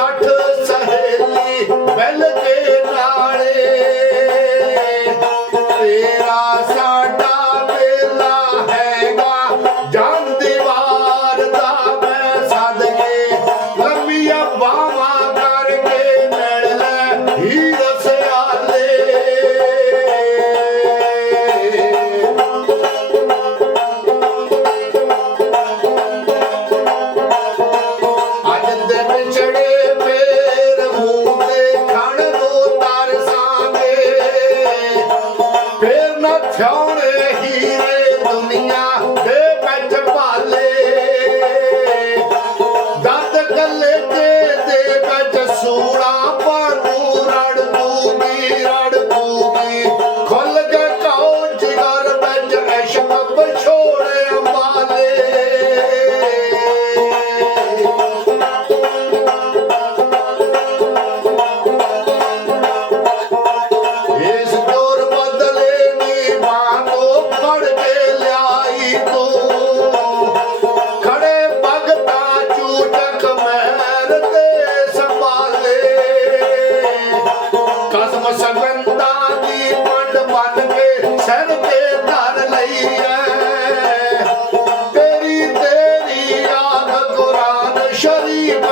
hot tub. ਫੜ ਕੇ ਲਿਆਈ ਤੂੰ ਖੜੇ ਭਗਤਾ ਚੂਟਕ ਮਹਿਰ ਤੇ ਸੰਭਾਲੇ। ਕਸਮ ਸਗੰਦਾ ਦੀ ਪੰਡ ਬਨ ਕੇ ਸਿਰ ਤੇ ਧਰ ਲਈ ਐ ਤੇਰੀ ਤੇਰੀ ਯਾਦ ਕੁਰਾਨ ਸ਼ਰੀਫ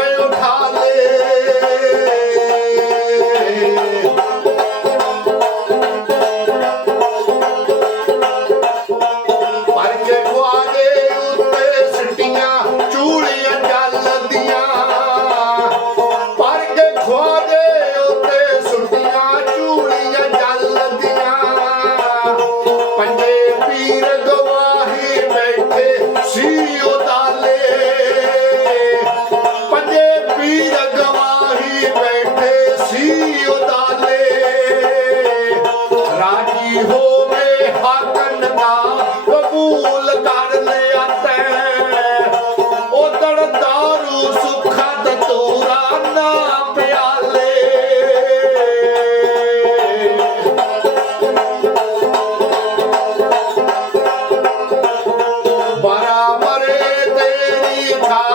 よ。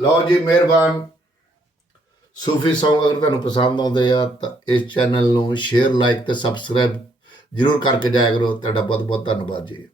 ਲਓ ਜੀ, ਮਿਹਰਬਾਨ। ਸੂਫੀ ਸੌਂਗ ਅਗਰ ਤੁਹਾਨੂੰ ਪਸੰਦ ਆਉਂਦੇ ਆ, ਤਾਂ ਇਸ ਚੈਨਲ ਨੂੰ ਸ਼ੇਅਰ ਲਾਈਕ ਤੇ ਸਬਸਕ੍ਰਾਈਬ ਜਰੂਰ ਕਰਕੇ ਜਾਇਆ ਕਰੋ। ਤੁਹਾਡਾ ਬਹੁਤ ਬਹੁਤ ਧੰਨਵਾਦ ਜੀ।